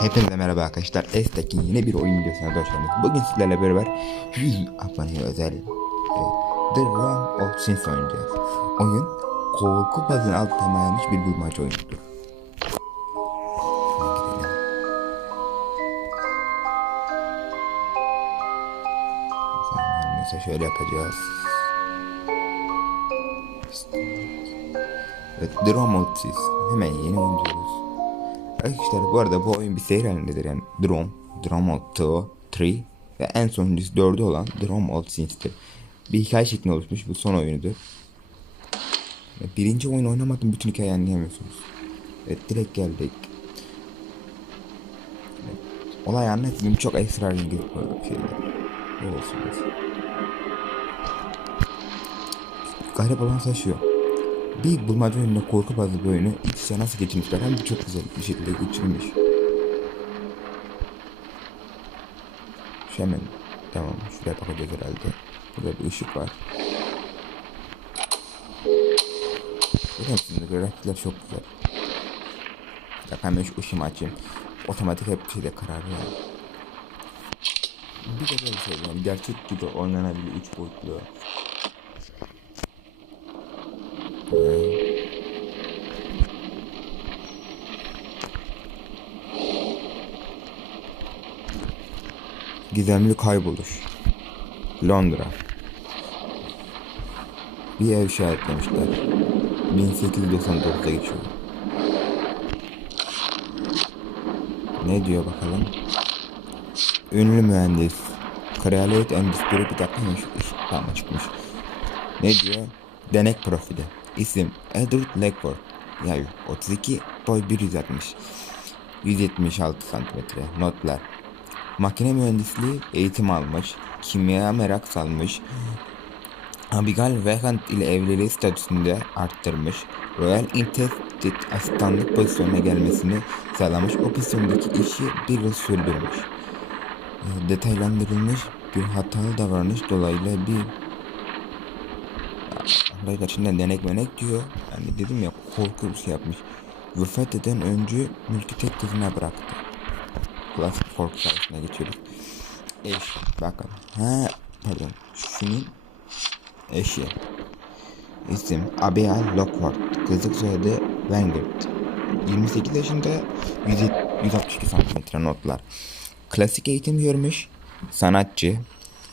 Hepinize merhaba arkadaşlar. Estek'in yeni bir oyun videosuna hoş geldiniz. Bugün sizlerle beraber 100 aboneye özel e, The Realm of Sins oynayacağız. Oyun korku bazın alt dayanmış bir bulmaca oyunudur. Mesela şöyle yapacağız. Evet, The Realm of Sins. Hemen yeni oynuyoruz. Arkadaşlar bu arada bu oyun bir seyir halindedir yani Drone, Drone of 2, 3 ve en sonuncusu 4'ü olan Drone of Sins'tir. Bir hikaye şeklinde oluşmuş bu son oyunudur. Birinci oyun oynamadım bütün hikayeyi anlayamıyorsunuz. Evet direkt geldik. Evet, olay anlatayım çok esrarengiz bir şeyler. Görüyorsunuz. Garip olan ise şu. Bir bulmaca oyununa korku bazlı bir oyunu içe nasıl geçirmişler hem de çok güzel bir şekilde geçirilmiş. Şu hemen tamam şuraya bakacağız herhalde. Burada bir ışık var. Görüyor musunuz? Grafikler çok güzel. Bak hemen şu ışığımı açayım. Otomatik hep bir şeyde karar veriyor. Bir de böyle yani gerçek gibi oynanabilir 3 boyutlu. Gizemli kayboluş. Londra. Bir ev işaretlemişler. 1899'da geçiyor. Ne diyor bakalım? Ünlü mühendis. Kraliyet endüstri bir dakikaymış. Tamam çıkmış. Ne diyor? Denek profili. İsim Edward Legford. Yaş 32, boy 160. 176 santimetre. Notlar. Makine mühendisliği eğitim almış. Kimyaya merak salmış. Abigail Vehant ile evliliği statüsünde arttırmış. Royal Intestate asistanlık pozisyonuna gelmesini sağlamış. O pozisyondaki işi bir yıl sürdürmüş. E, Detaylandırılmış bir hatalı davranış dolayıyla bir Arkadaşlar şimdi denek menek diyor. Yani dedim ya korku bir şey yapmış. Vefat eden önce mülkü tek kızına bıraktı. Klasik korku sayesine geçiyoruz. Eş. Bakın. Ha pardon. Şunun eşi. İsim Abigail Lockwood. Kızlık soyadı Vanguard. 28 yaşında 100 162 santimetre notlar. Klasik eğitim görmüş. Sanatçı.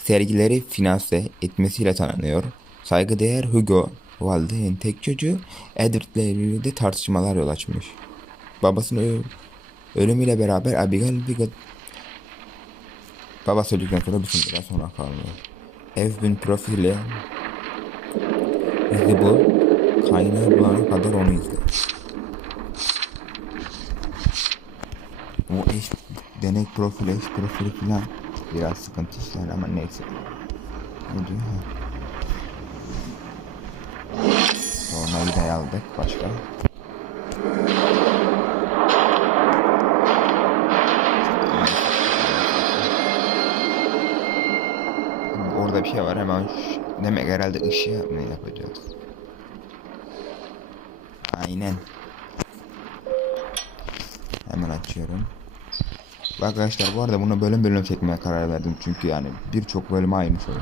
Sergileri finanse etmesiyle tanınıyor. Saygıdeğer Hugo Walde'nin tek çocuğu Edward'la evliliği de tartışmalar yol açmış. Babasının ölümüyle beraber Abigail bir Babası öldükten sonra bir süre sonra kalmıyor. Evin profili Visible kaynağı bulana kadar onu izle. O eş denek profili, eş profili falan biraz sıkıntı işler ama neyse. Ne diyor? Ha. Sonra vidayı aldık. Başka? Orada bir şey var hemen demek herhalde ışığı ne yapacağız? Aynen. Hemen açıyorum. Arkadaşlar bu arada bunu bölüm bölüm çekmeye karar verdim çünkü yani birçok bölüm aynı şey.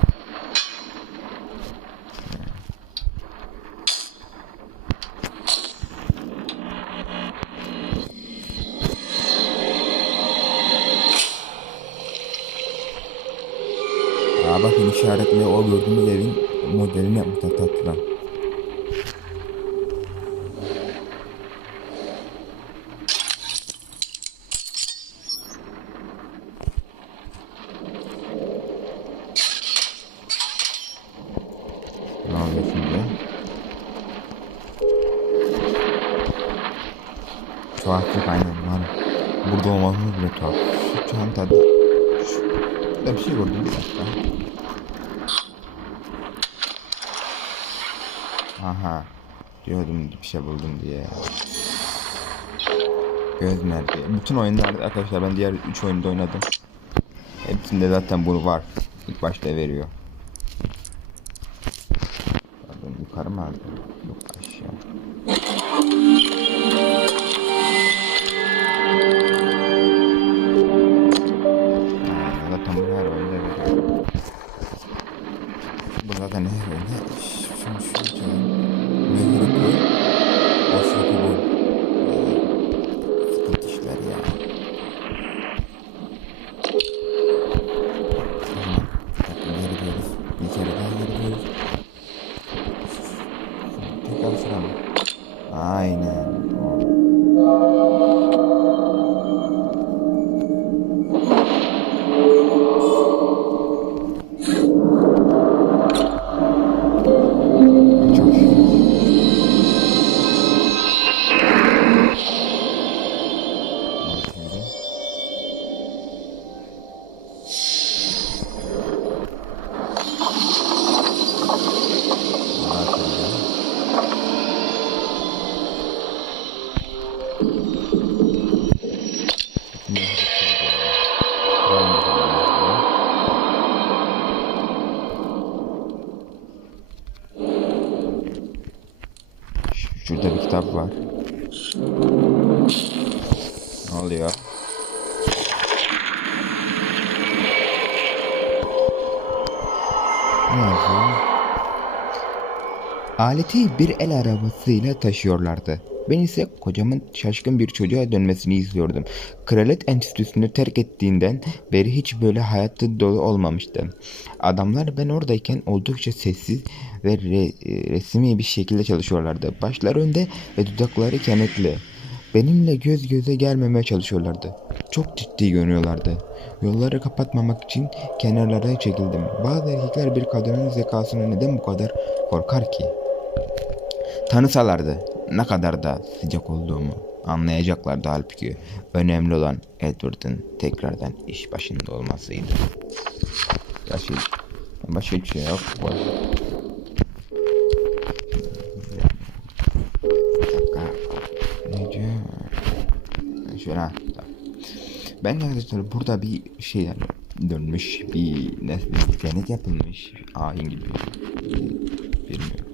Tuhaflık aynen var. Burada olmamız bile tuhaf. Şu çantada... Şurada bir şey gördüm bir dakika. Aha. Diyordum bir şey buldum diye. Göz nerede? Bütün oyunlarda arkadaşlar ben diğer 3 oyunda oynadım. Hepsinde zaten bunu var. İlk başta veriyor. Pardon yukarı mı aldım? Yok aşağı. Şurada bir kitap var. Ne oluyor? Ne yazıyor? Aleti bir el arabasıyla taşıyorlardı. Ben ise kocamın şaşkın bir çocuğa dönmesini izliyordum. Kraliyet enstitüsünü terk ettiğinden beri hiç böyle hayatta dolu olmamıştı. Adamlar ben oradayken oldukça sessiz ve re- resmi bir şekilde çalışıyorlardı. Başlar önde ve dudakları kenetli. Benimle göz göze gelmemeye çalışıyorlardı. Çok ciddi görünüyorlardı. Yolları kapatmamak için kenarlara çekildim. Bazı erkekler bir kadının zekasına neden bu kadar korkar ki? Tanısalardı ne kadar da sıcak olduğumu anlayacaklardı halbuki. Önemli olan Edward'ın tekrardan iş başında olmasıydı. Başka, başka bir şey yok. Diyor? Şöyle ha. Ben arkadaşlar burada bir şey dönmüş bir nasıl bir denek yapılmış ayin gibi bilmiyorum.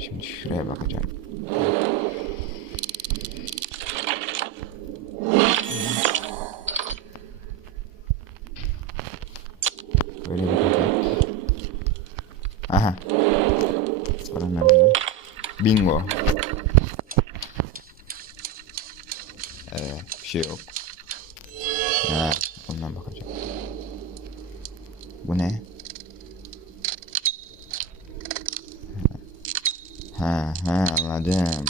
Şimdi şuraya bakacağım. Böyle bir paket. Aha. Sonra nerede? Bingo. Evet, bir şey yok. Ha, ondan bakacağım. Bu ne? Ha ha anladım.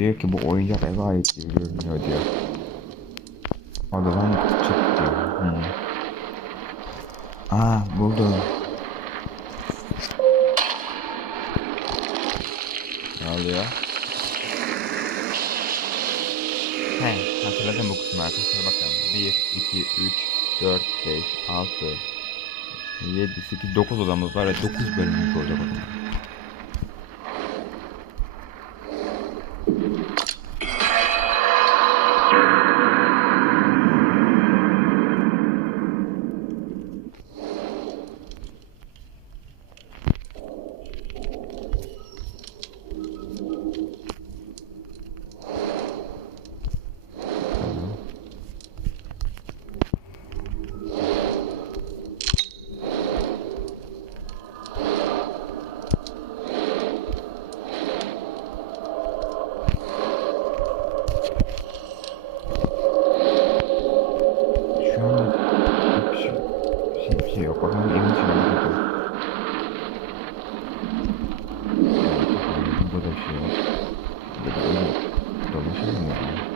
Diyor ki bu oyuncak eve ait gibi görünüyor diyor. Odadan çık diyor. Hı. Aa buldum. Ne oluyor? He hatırladım bu kısmı arkadaşlar bakın. 1, 2, 3, 4, 5, 6, 7, 8, 9 odamız var ve 9 bölümümüz olacak o Burada da bir şey yok. Burada da öyle dolaşalım ya.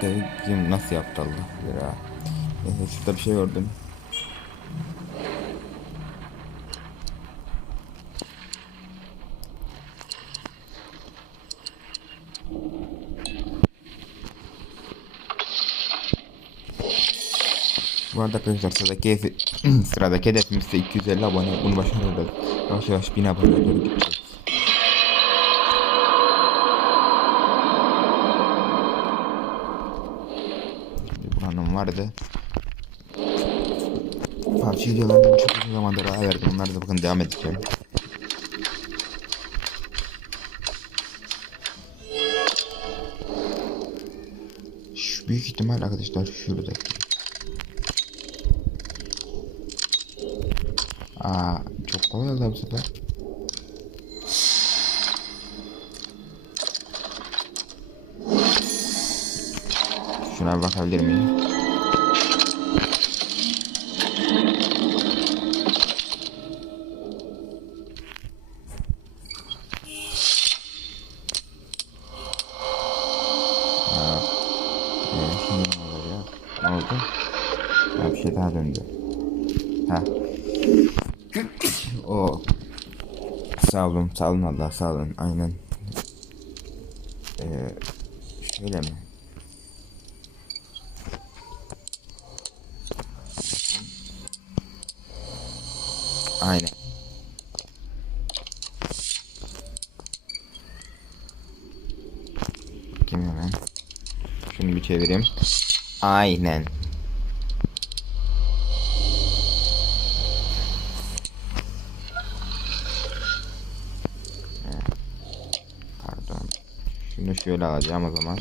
Kim nasıl yaptı ha. Neyse şurada bir şey gördüm. Bu arada arkadaşlar sıradaki, sıradaki hedefimiz ise 250 abone. Bunu başarırız. Yavaş yavaş 1000 abone doğru. Şimdi buranın vardı. PUBG videolarını çok uzun zamandır ara verdim. Onları da bakın devam edeceğim. Şu büyük ihtimal arkadaşlar şuradaki. Aa, çok kolay oldu bu sefer. Şuna bakabilir miyim? Daha döndü. Ha. o. Sağ olun, sağ olun Allah, sağ olun. Aynen. Ee, şöyle mi? Aynen. Kim hemen? Şunu bir çevireyim. Aynen. Pardon. Şunu şöyle alacağım o zaman.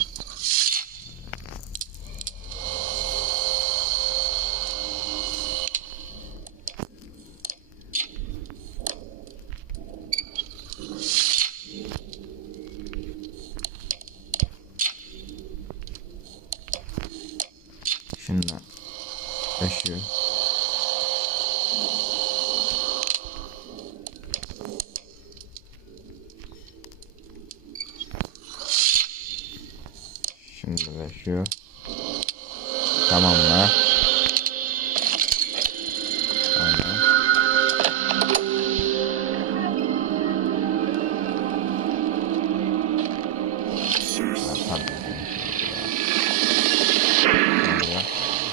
Şununla taşıyor. Şu. Tamam mı? Aynen.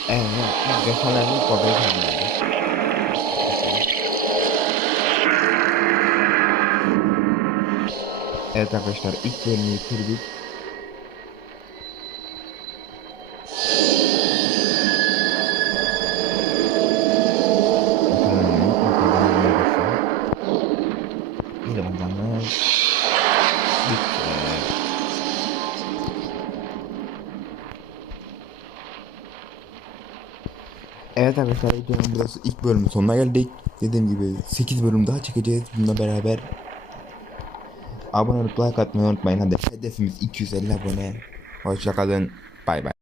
Evet, defalarını kodayı tanımladı. Evet arkadaşlar ilk bölümü bitirdik. Evet arkadaşlar videonun burası ilk bölümün sonuna geldik. Dediğim gibi 8 bölüm daha çekeceğiz bununla beraber. Abone olup like atmayı unutmayın. Hadi hedefimiz 250 abone. Hoşçakalın. Bay bay.